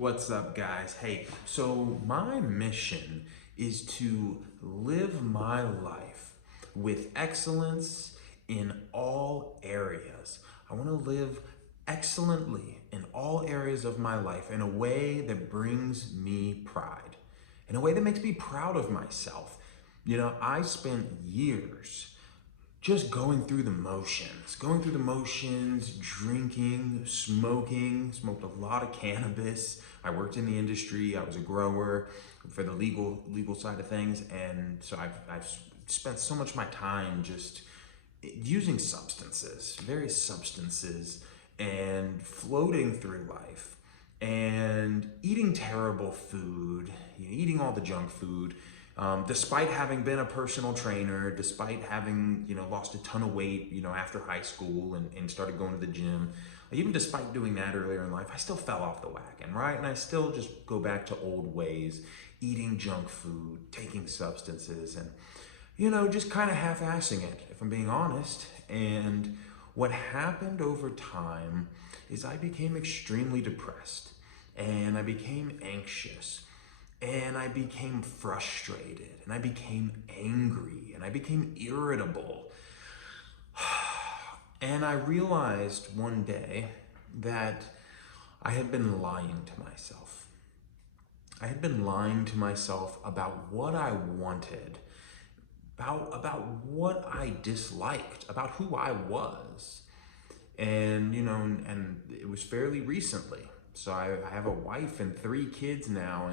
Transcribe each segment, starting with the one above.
What's up, guys? Hey, so my mission is to live my life with excellence in all areas. I want to live excellently in all areas of my life in a way that brings me pride, in a way that makes me proud of myself. I spent years just going through the motions, drinking, smoking, smoked a lot of cannabis. I worked in the industry. I was a grower for the legal side of things, and so I've spent so much of my time just using various substances, and floating through life, and eating terrible food, eating all the junk food, despite having been a personal trainer, despite having, lost a ton of weight, after high school and started going to the gym. Even despite doing that earlier in life, I still fell off the wagon, right? And I still just go back to old ways, eating junk food, taking substances, and, just kind of half-assing it, if I'm being honest. And what happened over time is I became extremely depressed, and I became anxious, and I became frustrated, and I became angry, and I became irritable. And I realized one day that I had been lying to myself. I had been lying to myself about what I wanted, about what I disliked, about who I was. And, and it was fairly recently. So I have a wife and 3 kids now,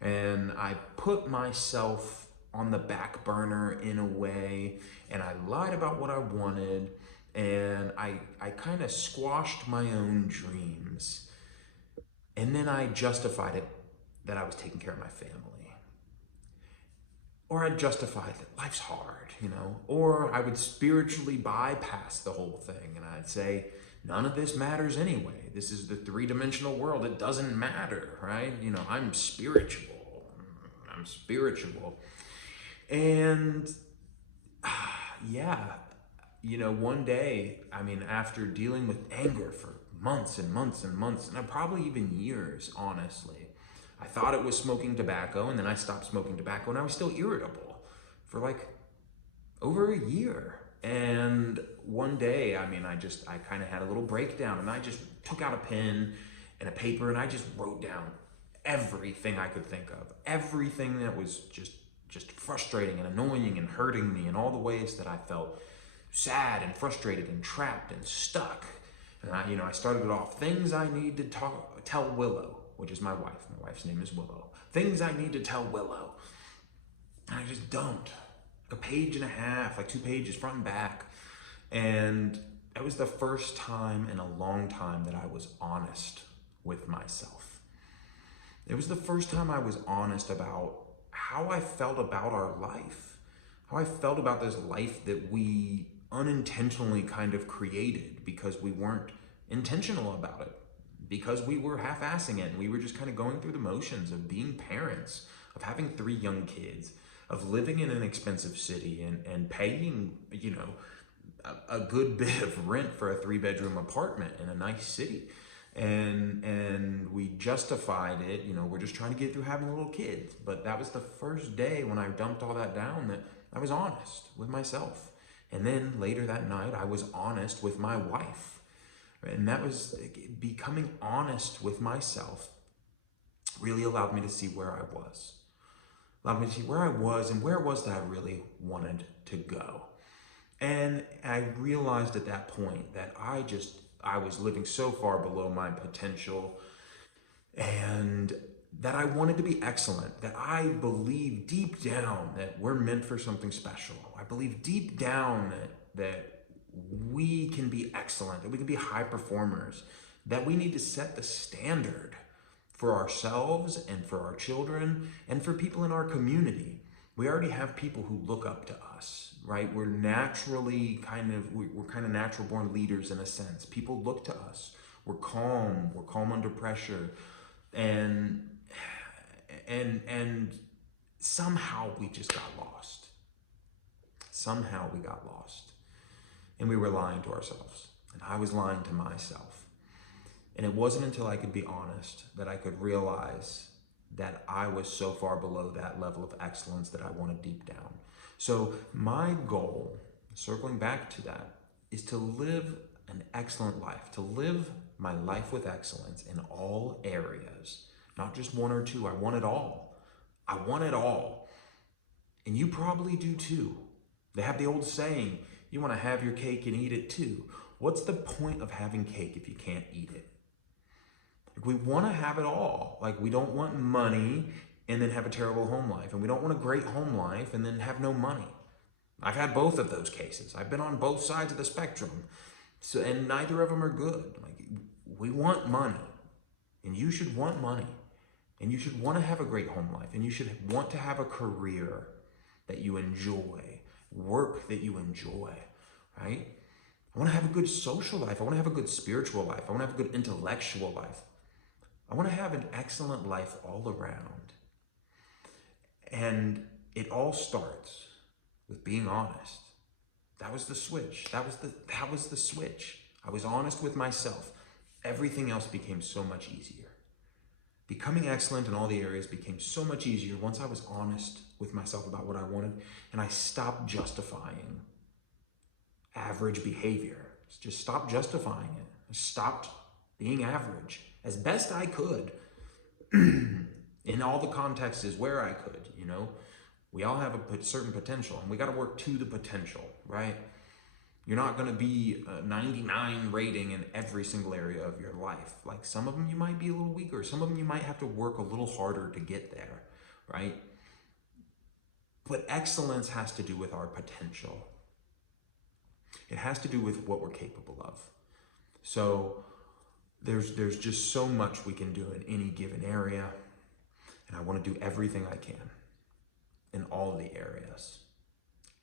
and I put myself on the back burner in a way, and I lied about what I wanted, and I kind of squashed my own dreams. And then I justified it that I was taking care of my family. Or I'd justify that life's hard, or I would spiritually bypass the whole thing, and I'd say, none of this matters anyway. This is the 3-dimensional world. It doesn't matter, right? I'm spiritual. I'm spiritual. And yeah, one day, after dealing with anger for months and months and months, and probably even years, honestly, I thought it was smoking tobacco, and then I stopped smoking tobacco, and I was still irritable for like over a year. And one day, I kind of had a little breakdown, and I just took out a pen and a paper, and I just wrote down everything I could think of, everything that was just frustrating and annoying and hurting me, and all the ways that I felt sad and frustrated and trapped and stuck. And I started it off, things I need to tell Willow, which is my wife. My wife's name is Willow. Things I need to tell Willow. And I just dumped a page and a half, like 2 pages front and back. And that was the first time in a long time that I was honest with myself. It was the first time I was honest about how I felt about our life, how I felt about this life that we unintentionally kind of created because we weren't intentional about it, because we were half-assing it, and we were just kind of going through the motions of being parents, of having 3 young kids, of living in an expensive city and paying, a good bit of rent for a 3-bedroom apartment in a nice city. And we justified it, we're just trying to get through having little kids. But that was the first day when I dumped all that down that I was honest with myself. And then later that night, I was honest with my wife. And that was becoming honest with myself really allowed me to see where I was. Allowed me to see where I was and where it was that I really wanted to go. And I realized at that point that I was living so far below my potential, and that I wanted to be excellent, that I believe deep down that we're meant for something special. I believe deep down that we can be excellent, that we can be high performers, that we need to set the standard for ourselves and for our children and for people in our community. We already have people who look up to us, right? We're kind of natural born leaders in a sense. People look to us. We're calm under pressure. And somehow we just got lost. Somehow we got lost. And we were lying to ourselves. And I was lying to myself. And it wasn't until I could be honest that I could realize that I was so far below that level of excellence that I wanted deep down. So my goal, circling back to that, is to live an excellent life, to live my life with excellence in all areas, not just one or two. I want it all. I want it all. And you probably do too. They have the old saying, you want to have your cake and eat it too. What's the point of having cake if you can't eat it? Like, we want to have it all. Like, we don't want money and then have a terrible home life. And we don't want a great home life and then have no money. I've had both of those cases. I've been on both sides of the spectrum. So, and neither of them are good. Like, we want money, and you should want money, and you should want to have a great home life, and you should want to have a career that you enjoy, work that you enjoy, right? I want to have a good social life. I want to have a good spiritual life. I want to have a good intellectual life. I want to have an excellent life all around. And it all starts with being honest. That was the switch. That was the switch. I was honest with myself. Everything else became so much easier. Becoming excellent in all the areas became so much easier once I was honest with myself about what I wanted, and I stopped justifying average behavior. Just stopped justifying it. I stopped being average as best I could in all the contexts where I could, you know. We all have a certain potential, and we got to work to the potential, right? You're not going to be a 99 rating in every single area of your life. Like, some of them you might be a little weaker. Some of them you might have to work a little harder to get there, right? But excellence has to do with our potential. It has to do with what we're capable of. So there's just so much we can do in any given area, and I want to do everything I can in all of the areas.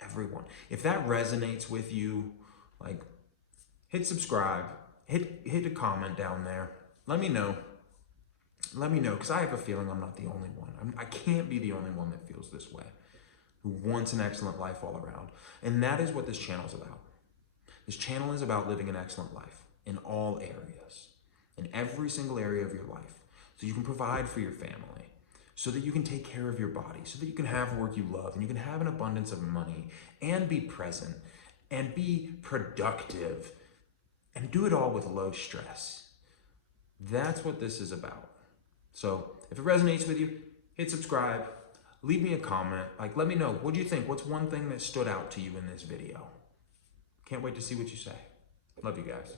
Everyone. If that resonates with you, like, hit subscribe, hit a comment down there. Let me know. Let me know, because I have a feeling I'm not the only one. I can't be the only one that feels this way, who wants an excellent life all around. And that is what this channel is about. This channel is about living an excellent life in all areas, in every single area of your life, so you can provide for your family, so that you can take care of your body, so that you can have work you love, and you can have an abundance of money, and be present, and be productive, and do it all with low stress. That's what this is about. So if it resonates with you, hit subscribe, leave me a comment, like, let me know, what do you think? What's one thing that stood out to you in this video? Can't wait to see what you say. Love you guys.